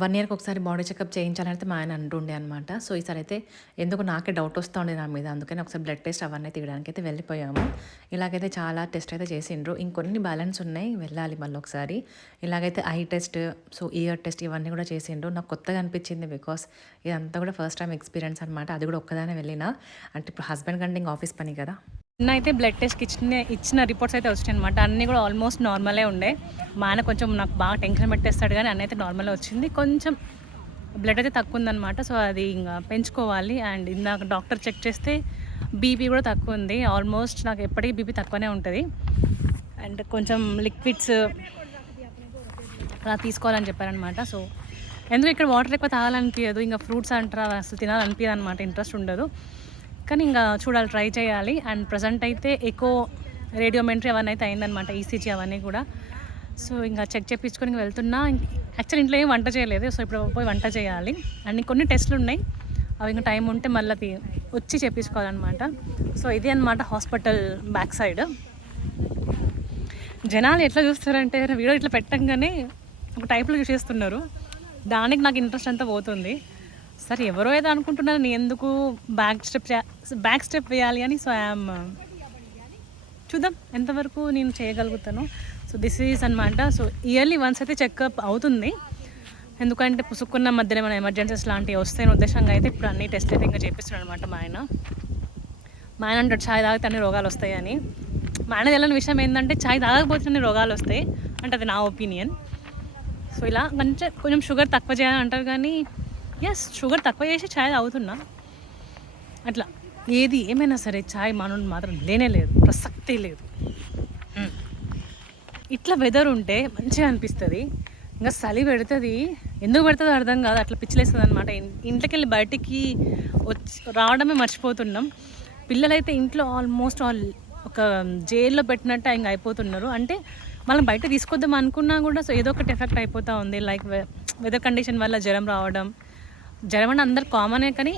1 ఇయర్‌కి ఒకసారి body checkup చేయించాలని మా ఆయన అంటుండే అనమాట. సో, ఈసారి అయితే ఎందుకో నాకే డౌట్ వస్తా ఉండేది నా మీద. అందుకని ఒకసారి బ్లడ్ టెస్ట్ అవన్నీ తీయడానికైతే వెళ్ళిపోయాము. ఇలాగైతే చాలా టెస్ట్ అయితే చేసిండ్రు. ఇంకొన్ని బ్యాలెన్స్ ఉన్నాయి. వెళ్ళాలి మళ్ళొకసారి. ఇలాగైతే I test, so year test ఇవన్నీ కూడా చేసిండ్రు. నాకు కొత్తగా అనిపించింది. బికాస్ ఇదంతా కూడా ఫస్ట్ టైమ్ ఎక్స్‌పీరియన్స్ అనమాట. అది కూడా ఒక్కదాన్నే వెళ్ళినా. అంటే ఇప్పుడు హస్బెండ్ కంటే ఇంక ఆఫీస్ పని కదా! నిన్న అయితే బ్లడ్ టెస్ట్కి ఇచ్చిన రిపోర్ట్స్ అయితే వచ్చినాయి అనమాట. అన్నీ కూడా ఆల్మోస్ట్ నార్మలే ఉండే. మా ఆయన కొంచెం నాకు బాగా టెన్షన్ పెట్టేస్తాడు, కానీ అన్నీ అయితే నార్మలే వచ్చింది. కొంచెం బ్లడ్ అయితే తక్కువ ఉందన్నమాట. సో అది ఇంకా పెంచుకోవాలి. అండ్ ఇందాక డాక్టర్ చెక్ చేస్తే బీపీ కూడా తక్కువ ఉంది. ఆల్మోస్ట్ నాకు ఎప్పటికీ బీపీ తక్కువనే ఉంటుంది. అండ్ కొంచెం లిక్విడ్స్ అలా తీసుకోవాలని చెప్పారనమాట. సో ఎందుకు ఇక్కడ వాటర్ ఎక్కువ తాగాలనిపించదు, ఇంకా ఫ్రూట్స్ అంటారా అసలు తినాలనిపించదు అనమాట, ఇంట్రెస్ట్ ఉండదు. కానీ ఇంకా చూడాలి, ట్రై చేయాలి. అండ్ ప్రజెంట్ అయితే రేడియోమెట్రీ అవన్నీ అయితే అయిందనమాట, ఈసీజీ అవన్నీ కూడా. సో ఇంకా చెక్ చేయించుకొని వెళ్తున్నా. యాక్చువల్లీ ఇంట్లో ఏం వంట చేయలేదు, సో ఇప్పుడు పోయి వంట చేయాలి. అండ్ కొన్ని టెస్ట్లు ఉన్నాయి, అవి ఇంకా టైం ఉంటే మళ్ళీ వచ్చి చేయించుకోవాలన్నమాట. సో ఇది అనమాట హాస్పిటల్ బ్యాక్ సైడ్. జనాలు ఎట్లా చూస్తారంటే వీడియో ఇట్లా పెట్టంగానే ఒక టైప్లో చూసేస్తున్నారు. దానికి నాకు ఇంట్రెస్ట్ అంతా పోతుంది. సరే ఎవరో ఏదో అనుకుంటున్నారు, నేను ఎందుకు బ్యాక్ స్టెప్ వేయాలి అని. సో ఐఎమ్ చూద్దాం ఎంతవరకు నేను చేయగలుగుతాను. సో దిస్ ఈజ్ అనమాట. సో ఇయర్లీ వన్స్ అయితే చెకప్ అవుతుంది, ఎందుకంటే పుసుక్కున్న మధ్యలో ఏమైనా ఎమర్జెన్సీస్ లాంటివి వస్తే ఉద్దేశంగా అయితే ఇప్పుడు అన్ని టెస్ట్ అయితే ఇంకా చేపిస్తున్నాడు అనమాట మా ఆయన అంటాడు ఛాయ్ తాగితే అన్ని రోగాలు వస్తాయి అని. మా ఆయన తెలియని విషయం ఏంటంటే ఛాయ్ తాగకపోతే అన్ని రోగాలు వస్తాయి అంటే అది నా ఒపీనియన్. సో ఇలా కొంచెం షుగర్ తక్కువ చేయాలని అంటారు, కానీ ఎస్ షుగర్ తక్కువ చేసి ఛాయ్ తాగుతున్నా. అట్లా ఏమైనా సరే ఛాయ్ మానవుడు మాత్రం లేనే లేదు, ప్రసక్తే లేదు. ఇట్లా వెదర్ ఉంటే మంచిగా అనిపిస్తుంది. ఇంకా చలి పెడుతుంది, ఎందుకు పెడుతుందో అర్థం కాదు, అట్లా పిచ్చిలేస్తుంది అనమాట. ఇంట్లోకి వెళ్ళి బయటికి రావడమే మర్చిపోతున్నాం. పిల్లలైతే ఇంట్లో ఆల్మోస్ట్ ఒక జైల్లో పెట్టినట్టు ఇంకా అయిపోతున్నారు. అంటే మనం బయట తీసుకొద్దాం అనుకున్నా కూడా సో ఏదో ఒకటి ఎఫెక్ట్ అయిపోతూ ఉంది. లైక్ వెదర్ కండిషన్ వల్ల జ్వరం రావడం, జ్వరం అంటే అందరు కామనే, కానీ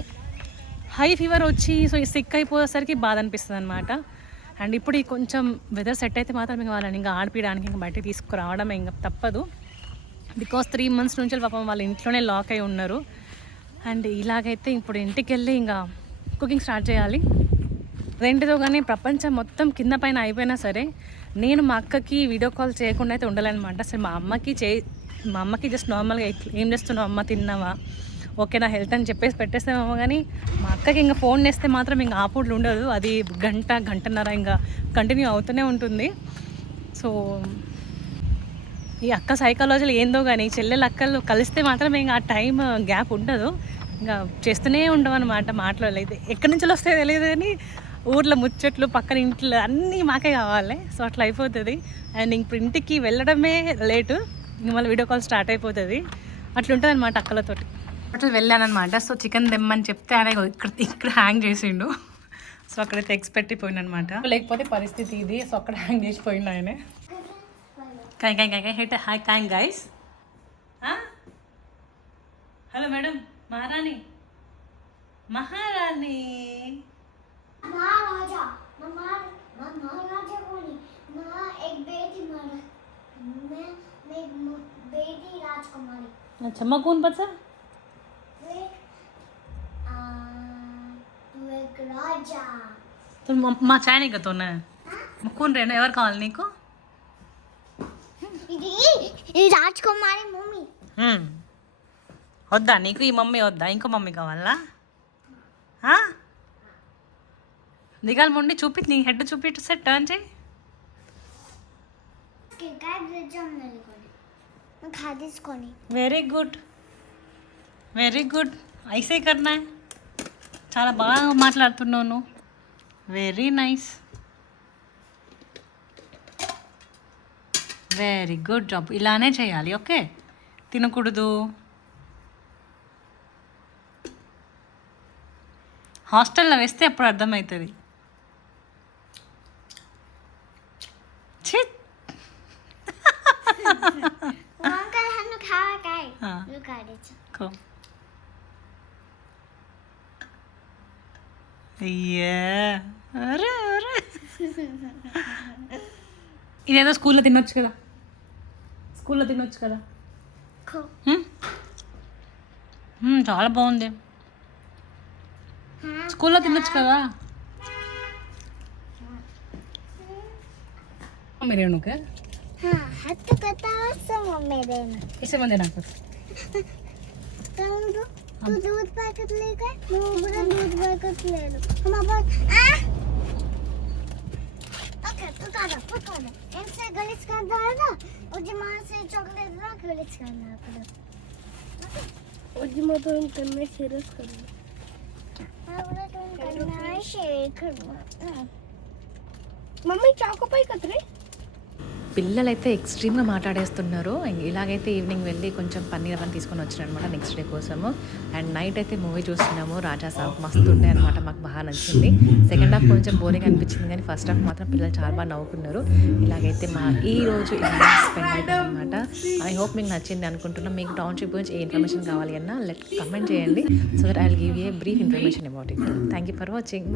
హై ఫీవర్ వచ్చి సో సిక్ అయిపోయేసరికి బాధ అనిపిస్తుంది అనమాట. అండ్ ఇప్పుడు ఈ కొంచెం వెదర్ సెట్ అయితే మాత్రం ఇంకా వాళ్ళని ఇంకా ఆడిపించడానికి ఇంకా బయటకు తీసుకురావడం ఇంకా తప్పదు. బికాస్ 3 months నుంచి పాపం వాళ్ళ ఇంట్లోనే లాక్ అయి ఉన్నారు. అండ్ ఇలాగైతే ఇప్పుడు ఇంటికి వెళ్ళి ఇంకా కుకింగ్ స్టార్ట్ చేయాలి. అదేంటిదో కానీ ప్రపంచం మొత్తం కింద పైన అయిపోయినా సరే నేను మా అక్కకి వీడియో కాల్ చేయకుండా అయితే ఉండాలన్నమాట. అసలు మా అమ్మకి జస్ట్ నార్మల్గా ఏం చేస్తున్నావు అమ్మ, తిన్నావా, ఓకే నా హెల్త్ అని చెప్పేసి పెట్టేస్తామేమో, కానీ మా అక్కకి ఇంకా ఫోన్ చేస్తే మాత్రం ఇంకా ఆపుడులు ఉండదు. అది గంటన్నర ఇంకా కంటిన్యూ అవుతూనే ఉంటుంది. సో ఈ అక్క సైకాలజీలు ఏందో కానీ చెల్లెలు అక్కలు కలిస్తే మాత్రం ఇంకా ఆ టైం గ్యాప్ ఉండదు, ఇంకా చేస్తూనే ఉండవన్నమాట. మాట్లాడలేదు ఎక్కడి నుంచి వస్తాయో తెలియదు, కానీ ఊర్లో ముచ్చట్లు పక్కన ఇంట్లో అన్నీ మాకే కావాలి. సో అట్లా అయిపోతుంది. అండ్ ఇప్పుడు ఇంటికి వెళ్ళడమే లేటు, ఇంక మళ్ళీ వీడియో కాల్ స్టార్ట్ అయిపోతుంది. అట్లుంటుంది అనమాట అక్కలతోటి. అట్లా వెళ్ళానమాట. సో చికెన్ దెమ్మని చెప్తే ఆయన ఇక్కడ హ్యాంగ్ చేసిండు. సో అక్కడైతే ఎక్స్పెక్ట్ లేకపోతే పరిస్థితి ఇది. సో అక్కడ హ్యాంగ్ చేసిపోయిండు ఆయన. Hi thank guys. Hello madam, మహారాణి महाराजा महाराजा कौन है? एक बेटी मैं बेटी राजकुमारी. अच्छा मैं कौन बचा? तू एक राजा. तो మా చాయ్ కదా కౌన్ రేనా, ఎవరు కావాలి నీకు? ఇది రాజకుమారి మమ్మీ. వద్దా నీకు ఈ మమ్మీ వద్దా, ఇంకో మమ్మీ కావాలా? దిగాలి ముండి చూపి, నీ హెడ్ చూపి సెట్ టర్న్ చేయి. వెరీ గుడ్ ఐసే కర్నా, చాలా బాగా మాట్లాడుతున్నావు నువ్వు, very nice, very good job. ఇలానే చేయాలి, ఓకే? తినకూడదు. హాస్టల్లో వేస్తే అప్పుడు అర్థమవుతుంది. ఇదేదో స్కూల్లో తినొచ్చు కదా, చాలా బాగుంది. స్కూల్లో తినొచ్చు కదా. రేణుకా हाँ हाथ तो करता है सब मेरे ना इसे बंदे ना कर. तो तू दूध पैकेट लेकर मैं पूरा दूध पैकेट ले लूं हम अपन ओके तू काटा इनसे गलिच करना है ना और जी मां से चॉकलेट ना गलिच करना है पूरा और जी मैं तो करने सीरियस करूंगा हां पूरा तुम करना है शेयर करना मम्मी चाको पाई कतरे పిల్లలైతే ఎక్స్ట్రీమ్గా మాట్లాడేస్తున్నారు. ఇలాగైతే ఈవినింగ్ వెళ్ళి కొంచెం పన్నీర్ అవన్నీ తీసుకొని వచ్చారనమాట నెక్స్ట్ డే కోసము. అండ్ నైట్ అయితే మూవీ చూస్తున్నాము రాజా సాబ్. మస్తు ఉండే అనమాట, మాకు బాగా నచ్చింది. సెకండ్ హాఫ్ కొంచెం బోరింగ్ అనిపించింది కానీ ఫస్ట్ హాఫ్ మాత్రం పిల్లలు చాలా బాగా నవ్వుకున్నారు. ఇలాగైతే మా ఈ రోజు ఇలా స్పెండ్ అవుతుంది అనమాట. ఐ హోప్ మీకు నచ్చింది అనుకుంటున్నాం. మీకు టౌన్షిప్ గురించి ఏ ఇన్ఫర్మేషన్ కావాలి అన్నా కమెంట్ చేయండి. So that I will give a brief information about it. Thank you for watching.